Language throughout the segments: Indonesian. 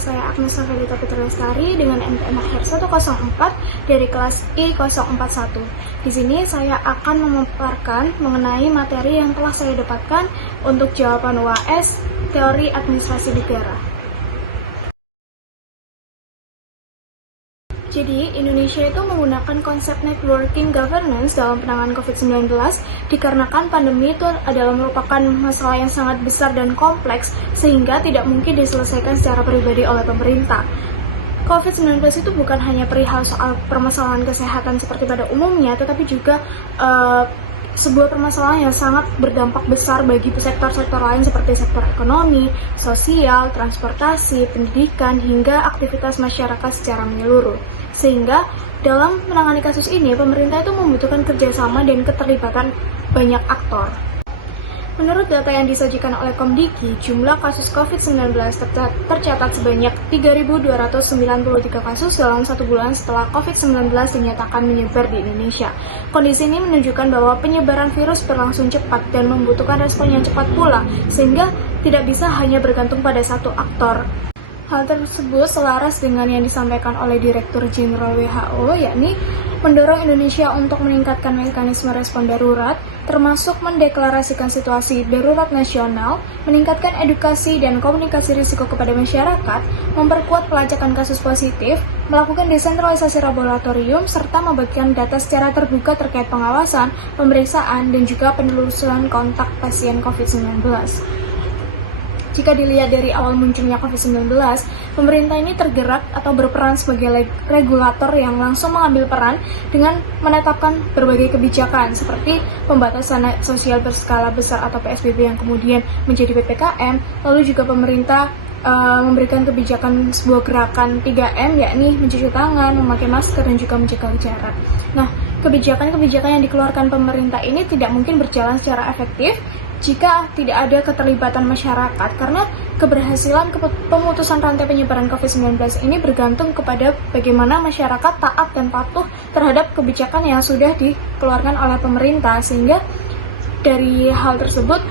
saya Agnes Safelita Putri Lestari dengan NPM 104 dari kelas I041. Di sini saya akan memaparkan mengenai materi yang telah saya dapatkan untuk jawaban UAS Teori Administrasi Negara. Jadi, Indonesia itu menggunakan konsep networking governance dalam penanganan COVID-19 dikarenakan pandemi itu adalah merupakan masalah yang sangat besar dan kompleks sehingga tidak mungkin diselesaikan secara pribadi oleh pemerintah. COVID-19 itu bukan hanya perihal soal permasalahan kesehatan seperti pada umumnya, tetapi juga sebuah permasalahan yang sangat berdampak besar bagi sektor-sektor lain seperti sektor ekonomi, sosial, transportasi, pendidikan, hingga aktivitas masyarakat secara menyeluruh. Sehingga dalam menangani kasus ini, pemerintah itu membutuhkan kerjasama dan keterlibatan banyak aktor. Menurut data yang disajikan oleh Komdiki, jumlah kasus COVID-19 tercatat sebanyak 3.293 kasus dalam 1 bulan setelah COVID-19 dinyatakan menyebar di Indonesia. Kondisi ini menunjukkan bahwa penyebaran virus berlangsung cepat dan membutuhkan respon yang cepat pula, sehingga tidak bisa hanya bergantung pada satu aktor. Hal tersebut selaras dengan yang disampaikan oleh Direktur Jenderal WHO, yakni mendorong Indonesia untuk meningkatkan mekanisme respon darurat, termasuk mendeklarasikan situasi darurat nasional, meningkatkan edukasi dan komunikasi risiko kepada masyarakat, memperkuat pelacakan kasus positif, melakukan desentralisasi laboratorium, serta membagikan data secara terbuka terkait pengawasan, pemeriksaan, dan juga penelusuran kontak pasien COVID-19. Jika dilihat dari awal munculnya COVID-19, pemerintah ini tergerak atau berperan sebagai regulator yang langsung mengambil peran dengan menetapkan berbagai kebijakan seperti pembatasan sosial berskala besar atau PSBB yang kemudian menjadi PPKM, lalu juga pemerintah memberikan kebijakan sebuah gerakan 3M, yakni mencuci tangan, memakai masker, dan juga menjaga jarak. Nah, kebijakan-kebijakan yang dikeluarkan pemerintah ini tidak mungkin berjalan secara efektif jika tidak ada keterlibatan masyarakat, karena keberhasilan pemutusan rantai penyebaran COVID-19 ini bergantung kepada bagaimana masyarakat taat dan patuh terhadap kebijakan yang sudah dikeluarkan oleh pemerintah, sehingga dari hal tersebut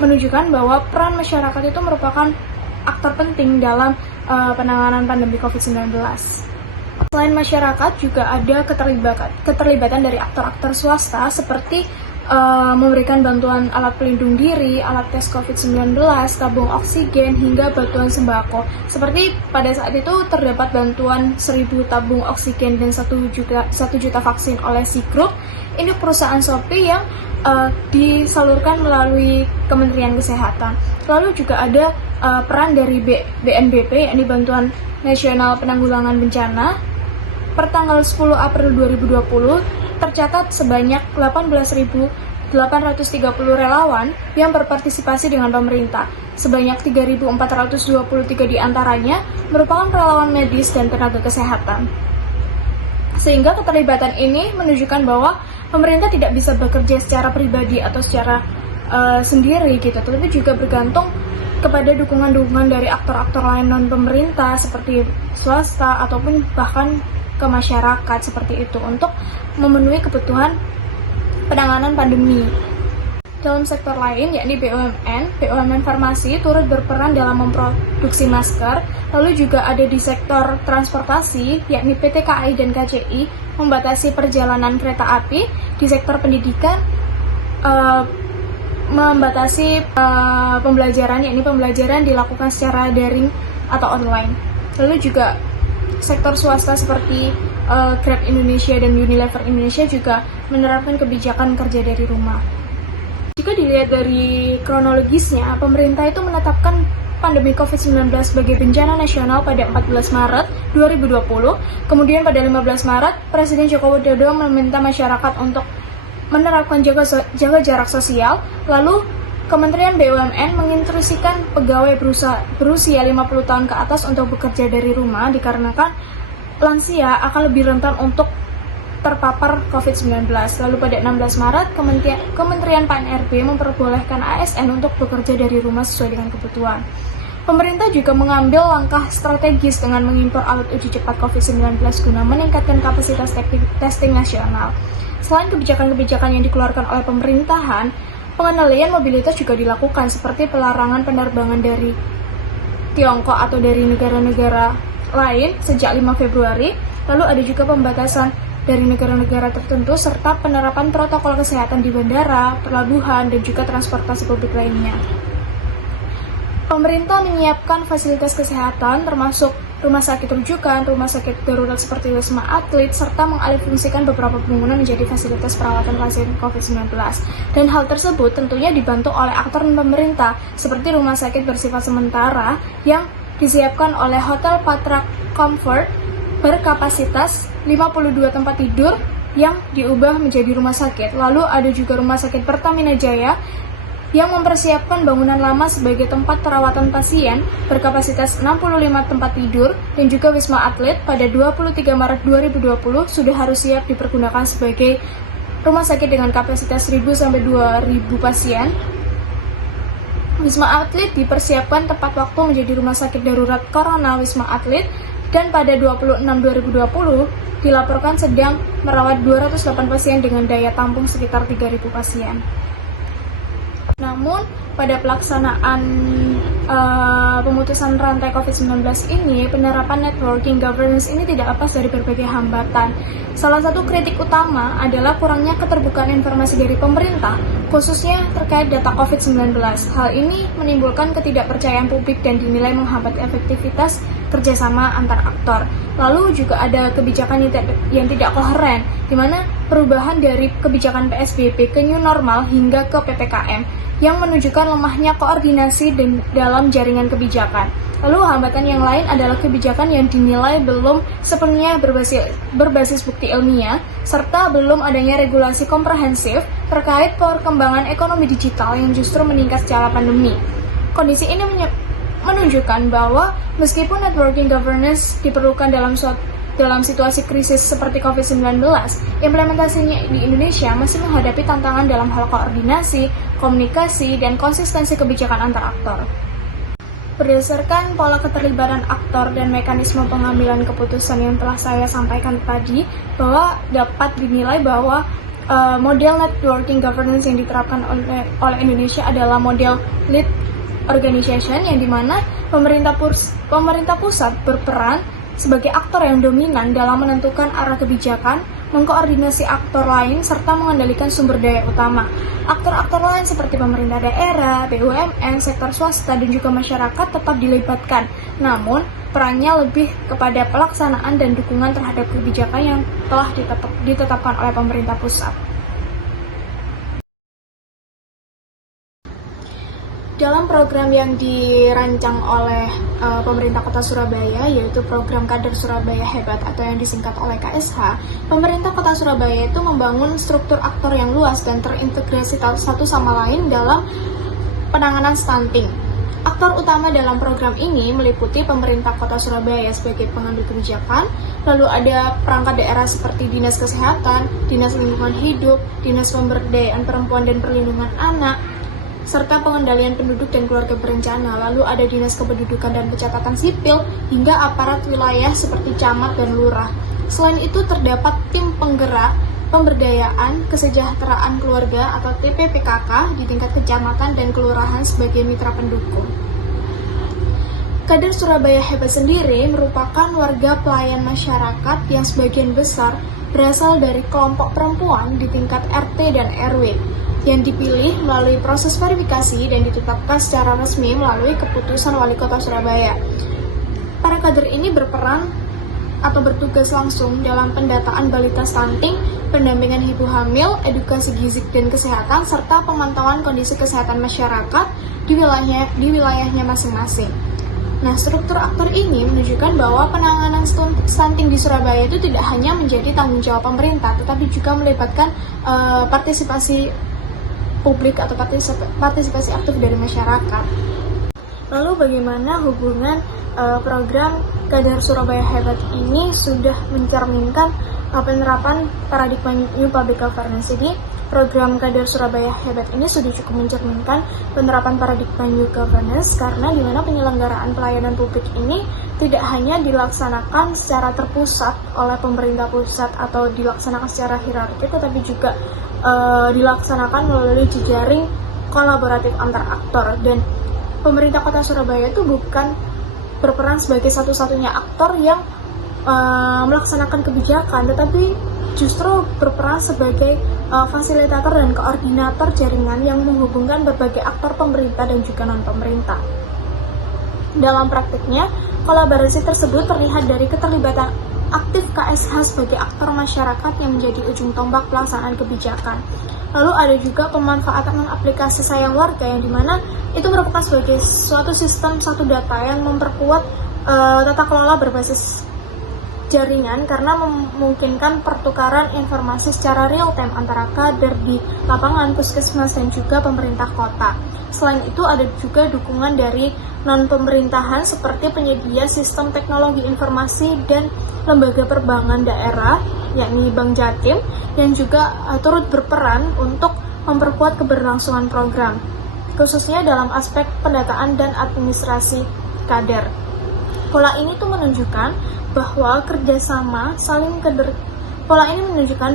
menunjukkan bahwa peran masyarakat itu merupakan aktor penting dalam penanganan pandemi COVID-19. Selain masyarakat, juga ada keterlibatan dari aktor-aktor swasta seperti memberikan bantuan alat pelindung diri, alat tes COVID-19, tabung oksigen, hingga bantuan sembako. Seperti pada saat itu terdapat bantuan 1.000 tabung oksigen dan 1 juta vaksin oleh Sigroup. Ini perusahaan Shopee yang disalurkan melalui Kementerian Kesehatan. Lalu juga ada peran dari BNPB, yakni Bantuan Nasional Penanggulangan Bencana. Per tanggal 10 April 2020, tercatat sebanyak 18.830 relawan yang berpartisipasi dengan pemerintah. Sebanyak 3.423 diantaranya merupakan relawan medis dan tenaga kesehatan. Sehingga keterlibatan ini menunjukkan bahwa pemerintah tidak bisa bekerja secara pribadi atau secara sendiri gitu, tetapi juga bergantung kepada dukungan-dukungan dari aktor-aktor lain non-pemerintah seperti swasta ataupun bahkan ke masyarakat seperti itu untuk memenuhi kebutuhan penanganan pandemi. Dalam sektor lain, yakni BUMN farmasi turut berperan dalam memproduksi masker, lalu juga ada di sektor transportasi, yakni PT KAI dan KCI, membatasi perjalanan kereta api, di sektor pendidikan, membatasi pembelajaran, yakni pembelajaran dilakukan secara daring atau online. Lalu juga sektor swasta seperti Grab Indonesia dan Unilever Indonesia juga menerapkan kebijakan kerja dari rumah. Jika dilihat dari kronologisnya, pemerintah itu menetapkan pandemi COVID-19 sebagai bencana nasional pada 14 Maret 2020. Kemudian pada 15 Maret, Presiden Joko Widodo meminta masyarakat untuk menerapkan jaga jarak sosial. Lalu Kementerian BUMN menginstruksikan pegawai berusia 50 tahun ke atas untuk bekerja dari rumah dikarenakan lansia akan lebih rentan untuk terpapar COVID-19. Lalu pada 16 Maret, Kementerian PAN-RB memperbolehkan ASN untuk bekerja dari rumah sesuai dengan kebutuhan. Pemerintah juga mengambil langkah strategis dengan mengimpor alat uji cepat COVID-19 guna meningkatkan kapasitas testing nasional. Selain kebijakan-kebijakan yang dikeluarkan oleh pemerintahan, pengendalian mobilitas juga dilakukan seperti pelarangan penerbangan dari Tiongkok atau dari negara-negara lain sejak 5 Februari. Lalu ada juga pembatasan dari negara-negara tertentu serta penerapan protokol kesehatan di bandara, pelabuhan, dan juga transportasi publik lainnya. Pemerintah menyiapkan fasilitas kesehatan termasuk rumah sakit rujukan, rumah sakit darurat seperti Wisma Atlet, serta mengalihfungsikan beberapa bangunan menjadi fasilitas perawatan pasien COVID-19. Dan hal tersebut tentunya dibantu oleh aktor pemerintah seperti rumah sakit bersifat sementara yang disiapkan oleh Hotel Patra Comfort berkapasitas 52 tempat tidur yang diubah menjadi rumah sakit. Lalu ada juga rumah sakit Pertamina Jaya yang mempersiapkan bangunan lama sebagai tempat perawatan pasien berkapasitas 65 tempat tidur, dan juga Wisma Atlet pada 23 Maret 2020 sudah harus siap dipergunakan sebagai rumah sakit dengan kapasitas 1.000 sampai 2.000 pasien. Wisma Atlet dipersiapkan tepat waktu menjadi rumah sakit darurat Corona Wisma Atlet, dan pada 26/2020 dilaporkan sedang merawat 208 pasien dengan daya tampung sekitar 3.000 pasien. Namun, pada pelaksanaan pemutusan rantai COVID-19 ini, penerapan networking governance ini tidak lepas dari berbagai hambatan. Salah satu kritik utama adalah kurangnya keterbukaan informasi dari pemerintah, khususnya terkait data COVID-19. Hal ini menimbulkan ketidakpercayaan publik dan dinilai menghambat efektivitas kerjasama antar aktor. Lalu juga ada kebijakan yang tidak koheren, di mana perubahan dari kebijakan PSBB ke new normal hingga ke PPKM yang menunjukkan lemahnya koordinasi dalam jaringan kebijakan. Lalu hambatan yang lain adalah kebijakan yang dinilai belum sepenuhnya berbasis bukti ilmiah, serta belum adanya regulasi komprehensif terkait perkembangan ekonomi digital yang justru meningkat secara pandemi. Kondisi ini menunjukkan bahwa meskipun networking governance diperlukan dalam situasi krisis seperti COVID-19, implementasinya di Indonesia masih menghadapi tantangan dalam hal koordinasi, komunikasi, dan konsistensi kebijakan antar aktor. Berdasarkan pola keterlibatan aktor dan mekanisme pengambilan keputusan yang telah saya sampaikan tadi, bahwa dapat dinilai bahwa model networking governance yang diterapkan oleh Indonesia adalah model lead organization, yang dimana pemerintah pusat berperan sebagai aktor yang dominan dalam menentukan arah kebijakan, mengkoordinasi aktor lain, serta mengendalikan sumber daya utama. Aktor-aktor lain seperti pemerintah daerah, BUMN, sektor swasta, dan juga masyarakat tetap dilibatkan. Namun, perannya lebih kepada pelaksanaan dan dukungan terhadap kebijakan yang telah ditetapkan oleh pemerintah pusat. Dalam program yang dirancang oleh pemerintah Kota Surabaya, yaitu program Kader Surabaya Hebat atau yang disingkat oleh KSH, pemerintah Kota Surabaya itu membangun struktur aktor yang luas dan terintegrasi satu sama lain dalam penanganan stunting. Aktor utama dalam program ini meliputi pemerintah Kota Surabaya sebagai pengambil kebijakan, lalu ada perangkat daerah seperti Dinas Kesehatan, Dinas Lingkungan Hidup, Dinas Pemberdayaan Perempuan dan Perlindungan Anak, serta pengendalian penduduk dan keluarga berencana. Lalu ada Dinas Kependudukan dan Pencatatan Sipil, hingga aparat wilayah seperti camat dan lurah. Selain itu terdapat tim penggerak pemberdayaan kesejahteraan keluarga atau TPPKK di tingkat kecamatan dan kelurahan sebagai mitra pendukung. Kader Surabaya Hebat sendiri merupakan warga pelayan masyarakat yang sebagian besar berasal dari kelompok perempuan di tingkat RT dan RW, yang dipilih melalui proses verifikasi dan ditetapkan secara resmi melalui keputusan Wali Kota Surabaya. Para kader ini berperan atau bertugas langsung dalam pendataan balita stunting, pendampingan ibu hamil, edukasi gizi dan kesehatan, serta pemantauan kondisi kesehatan masyarakat di wilayahnya masing-masing. Nah, struktur aktor ini menunjukkan bahwa penanganan stunting di Surabaya itu tidak hanya menjadi tanggung jawab pemerintah, tetapi juga melibatkan partisipasi publik atau partisipasi aktif dari masyarakat. Lalu bagaimana hubungan program Kader Surabaya Hebat ini sudah mencerminkan penerapan paradigma New Public Governance? Jadi program Kader Surabaya Hebat ini sudah cukup mencerminkan penerapan paradigma New Governance, karena di mana penyelenggaraan pelayanan publik ini tidak hanya dilaksanakan secara terpusat oleh pemerintah pusat atau dilaksanakan secara hierarki, tetapi juga dilaksanakan melalui jejaring kolaboratif antar aktor. Dan pemerintah Kota Surabaya itu bukan berperan sebagai satu-satunya aktor yang melaksanakan kebijakan, tetapi justru berperan sebagai fasilitator dan koordinator jaringan yang menghubungkan berbagai aktor pemerintah dan juga non-pemerintah. Dalam praktiknya, kolaborasi tersebut terlihat dari keterlibatan aktif KSH sebagai aktor masyarakat yang menjadi ujung tombak pelaksanaan kebijakan. Lalu ada juga pemanfaatan aplikasi Sayang Warga yang dimana itu merupakan sebagai suatu sistem satu data yang memperkuat tata kelola berbasis jaringan karena memungkinkan pertukaran informasi secara real time antara kader di lapangan, puskesmas, dan juga pemerintah kota. Selain itu ada juga dukungan dari non-pemerintahan seperti penyedia sistem teknologi informasi dan lembaga perbankan daerah, yakni Bank Jatim, yang juga turut berperan untuk memperkuat keberlangsungan program, khususnya dalam aspek pendataan dan administrasi kader. Pola ini tuh menunjukkan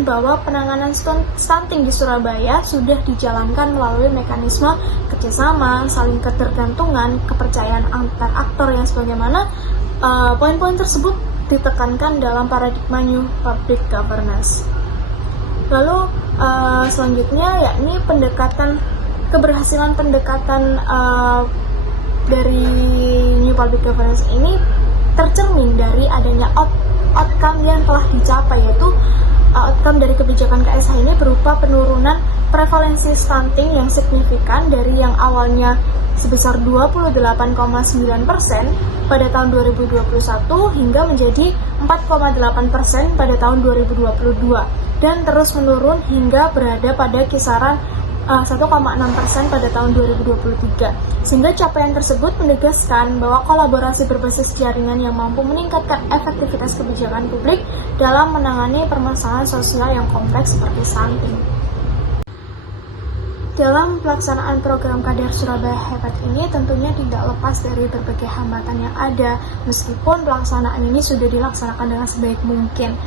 bahwa penanganan stunting di Surabaya sudah dijalankan melalui mekanisme kerjasama, saling ketergantungan, kepercayaan antar aktor yang sebagaimana poin-poin tersebut ditekankan dalam paradigma New Public Governance. Lalu selanjutnya yakni keberhasilan pendekatan dari New Public Governance ini tercermin dari adanya outcome yang telah dicapai, yaitu outcome dari kebijakan KSH ini berupa penurunan prevalensi stunting yang signifikan dari yang awalnya sebesar 28,9% pada tahun 2021 hingga menjadi 4,8% pada tahun 2022 dan terus menurun hingga berada pada kisaran 1,6% pada tahun 2023. Sehingga capaian tersebut menegaskan bahwa kolaborasi berbasis jaringan yang mampu meningkatkan efektivitas kebijakan publik dalam menangani permasalahan sosial yang kompleks seperti stunting. Dalam pelaksanaan program Kader Surabaya Hebat ini tentunya tidak lepas dari berbagai hambatan yang ada, meskipun pelaksanaan ini sudah dilaksanakan dengan sebaik mungkin.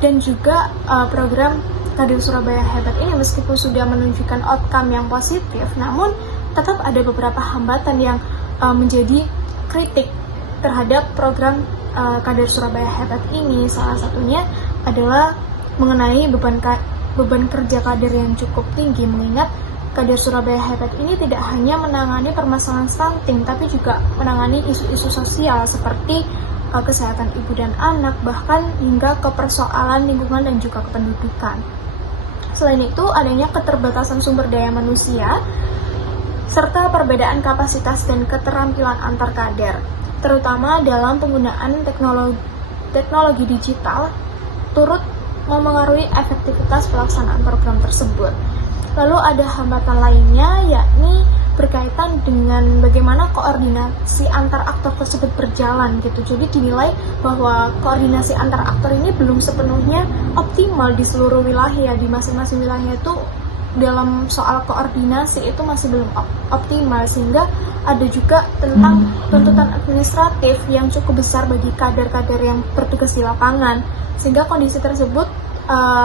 Dan juga program Kader Surabaya Hebat ini meskipun sudah menunjukkan outcome yang positif, namun tetap ada beberapa hambatan yang menjadi kritik terhadap program Kader Surabaya Hebat ini. Salah satunya adalah mengenai beban kerja kader yang cukup tinggi, mengingat Kader Surabaya Hebat ini tidak hanya menangani permasalahan stunting, tapi juga menangani isu-isu sosial seperti kesehatan ibu dan anak, bahkan hingga ke persoalan lingkungan dan juga kependudukan. Selain itu, adanya keterbatasan sumber daya manusia, serta perbedaan kapasitas dan keterampilan antar kader, terutama dalam penggunaan teknologi digital, turut memengaruhi efektivitas pelaksanaan program tersebut. Lalu ada hambatan lainnya, yakni berkaitan dengan bagaimana koordinasi antar aktor tersebut berjalan gitu. Jadi dinilai bahwa koordinasi antar aktor ini belum sepenuhnya optimal di seluruh wilayah, di masing-masing wilayah itu dalam soal koordinasi itu masih belum optimal, sehingga ada juga tentang tuntutan administratif yang cukup besar bagi kader-kader yang bertugas di lapangan, sehingga kondisi tersebut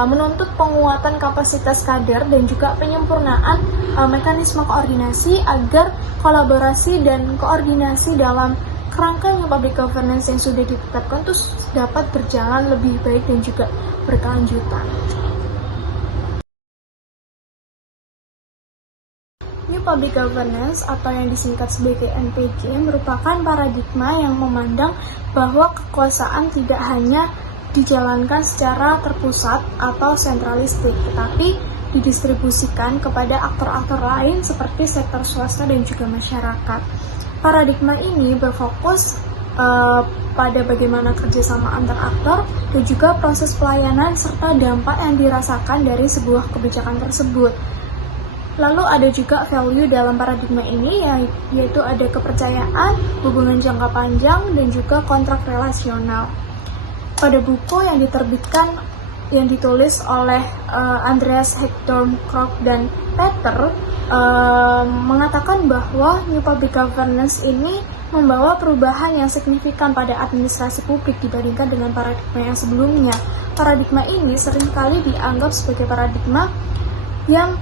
menuntut penguatan kapasitas kader dan juga penyempurnaan mekanisme koordinasi agar kolaborasi dan koordinasi dalam kerangka New Public Governance yang sudah ditetapkan itu dapat berjalan lebih baik dan juga berkelanjutan. New Public Governance atau yang disingkat sebagai NPG merupakan paradigma yang memandang bahwa kekuasaan tidak hanya dijalankan secara terpusat atau sentralistik, tetapi didistribusikan kepada aktor-aktor lain seperti sektor swasta dan juga masyarakat. Paradigma ini berfokus pada bagaimana kerjasama antar aktor dan juga proses pelayanan serta dampak yang dirasakan dari sebuah kebijakan tersebut. Lalu ada juga value dalam paradigma ini, yaitu ada kepercayaan, hubungan jangka panjang, dan juga kontrak relasional. Pada buku yang diterbitkan yang ditulis oleh Andreas Hektor Krok dan Peter mengatakan bahwa New Public Governance ini membawa perubahan yang signifikan pada administrasi publik dibandingkan dengan paradigma yang sebelumnya. Paradigma ini seringkali dianggap sebagai paradigma yang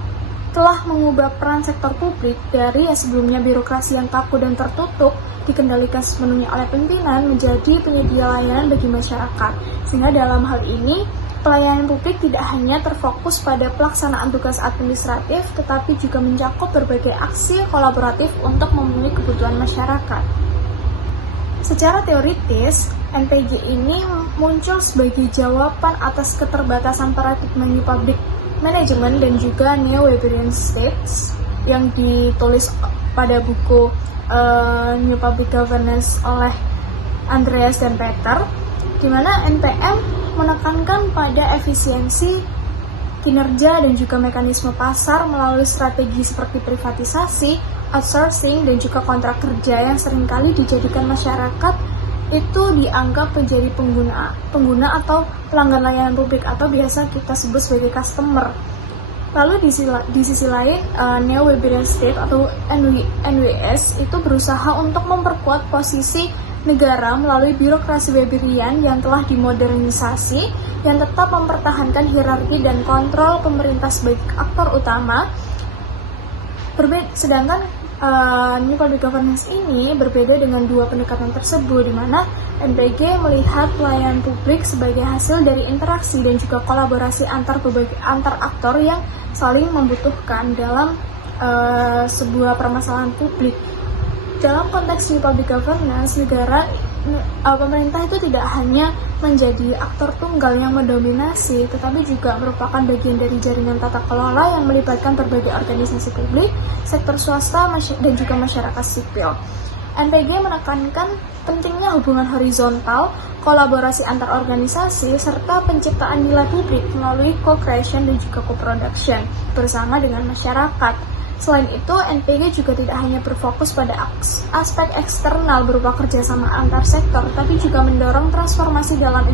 telah mengubah peran sektor publik dari yang sebelumnya birokrasi yang kaku dan tertutup dikendalikan sepenuhnya oleh pimpinan menjadi penyedia layanan bagi masyarakat. Sehingga dalam hal ini, pelayanan publik tidak hanya terfokus pada pelaksanaan tugas administratif, tetapi juga mencakup berbagai aksi kolaboratif untuk memenuhi kebutuhan masyarakat. Secara teoritis, NPG ini muncul sebagai jawaban atas keterbatasan paradigma New Public Management dan juga Neo-Weberian States yang ditulis pada buku New Public Governance oleh Andreas dan Peter, di mana NPM menekankan pada efisiensi, kinerja, dan juga mekanisme pasar melalui strategi seperti privatisasi, outsourcing, dan juga kontrak kerja yang seringkali dijadikan masyarakat itu dianggap menjadi pengguna atau pelanggan layanan publik atau biasa kita sebut sebagai customer. Lalu di sisi lain, Neo-Weberian State atau NWS itu berusaha untuk memperkuat posisi negara melalui birokrasi Weberian yang telah dimodernisasi, yang tetap mempertahankan hierarki dan kontrol pemerintah sebagai aktor utama. Sedangkan New Public Governance ini berbeda dengan dua pendekatan tersebut, di mana NPG melihat pelayanan publik sebagai hasil dari interaksi dan juga kolaborasi antar aktor yang saling membutuhkan dalam sebuah permasalahan publik. Dalam konteks New Public Governance, pemerintah itu tidak hanya menjadi aktor tunggal yang mendominasi, tetapi juga merupakan bagian dari jaringan tata kelola yang melibatkan berbagai organisasi publik, sektor swasta, dan juga masyarakat sipil. NPG menekankan pentingnya hubungan horizontal, kolaborasi antar organisasi, serta penciptaan nilai publik melalui co-creation dan juga co-production bersama dengan masyarakat. Selain itu, NPG juga tidak hanya berfokus pada aspek eksternal berupa kerjasama antar sektor, tapi juga mendorong transformasi dalam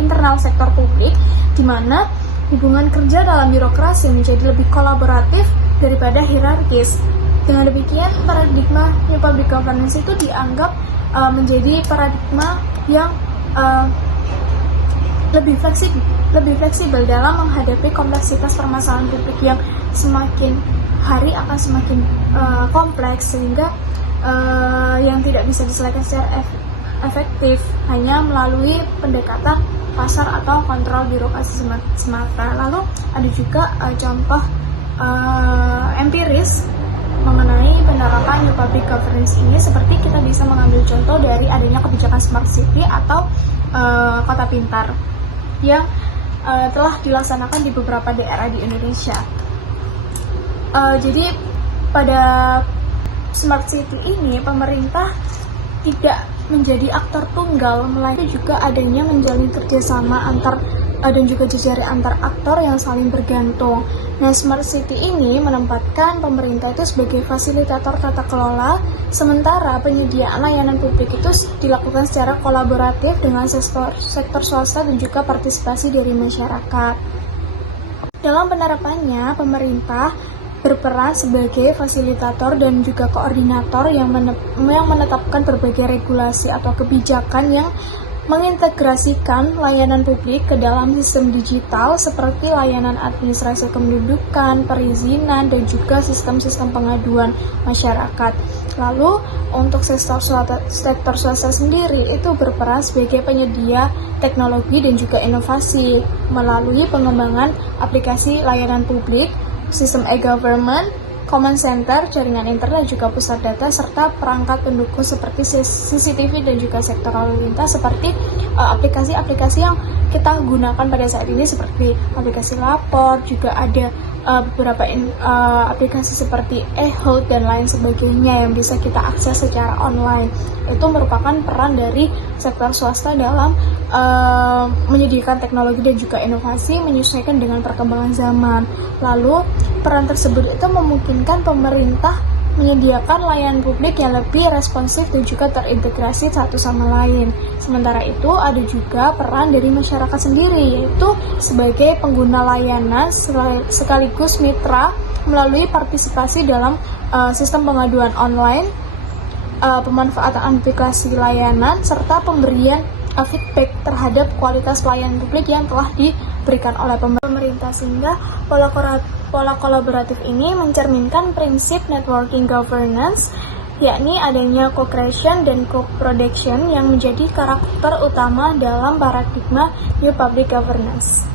internal sektor publik, di mana hubungan kerja dalam birokrasi menjadi lebih kolaboratif daripada hierarkis. Dengan demikian, paradigma New Public Governance itu dianggap menjadi paradigma yang lebih fleksibel dalam menghadapi kompleksitas permasalahan publik yang semakin hari akan semakin kompleks, sehingga yang tidak bisa diselesaikan secara efektif hanya melalui pendekatan pasar atau kontrol birokrasi semata. Lalu ada juga contoh empiris mengenai penerapan New Public Governance ini, seperti kita bisa mengambil contoh dari adanya kebijakan Smart City atau kota pintar yang telah dilaksanakan di beberapa daerah di Indonesia. Jadi pada Smart City ini pemerintah tidak menjadi aktor tunggal, melainkan juga adanya menjalin kerjasama dan juga jejaring antar aktor yang saling bergantung. Nah, Smart City ini menempatkan pemerintah itu sebagai fasilitator tata kelola, sementara penyediaan layanan publik itu dilakukan secara kolaboratif dengan sektor swasta dan juga partisipasi dari masyarakat. Dalam penerapannya, pemerintah berperan sebagai fasilitator dan juga koordinator yang menetapkan berbagai regulasi atau kebijakan yang mengintegrasikan layanan publik ke dalam sistem digital seperti layanan administrasi kependudukan, perizinan, dan juga sistem-sistem pengaduan masyarakat. Lalu, untuk sektor swasta sendiri itu berperan sebagai penyedia teknologi dan juga inovasi melalui pengembangan aplikasi layanan publik, sistem e-government, command center, jaringan internet, juga pusat data, serta perangkat pendukung seperti CCTV dan juga sektor lalu lintas seperti aplikasi-aplikasi yang kita gunakan pada saat ini seperti aplikasi lapor, juga ada beberapa aplikasi seperti e-health dan lain sebagainya yang bisa kita akses secara online. Itu merupakan peran dari sektor swasta dalam menyediakan teknologi dan juga inovasi menyesuaikan dengan perkembangan zaman. Lalu peran tersebut itu memungkinkan pemerintah menyediakan layanan publik yang lebih responsif dan juga terintegrasi satu sama lain. Sementara itu ada juga peran dari masyarakat sendiri, yaitu sebagai pengguna layanan sekaligus mitra melalui partisipasi dalam sistem pengaduan online, pemanfaatan aplikasi layanan, serta pemberian feedback terhadap kualitas pelayanan publik yang telah diberikan oleh pemerintah, sehingga Pola kolaboratif ini mencerminkan prinsip networking governance, yakni adanya co-creation dan co-production yang menjadi karakter utama dalam paradigma New Public Governance.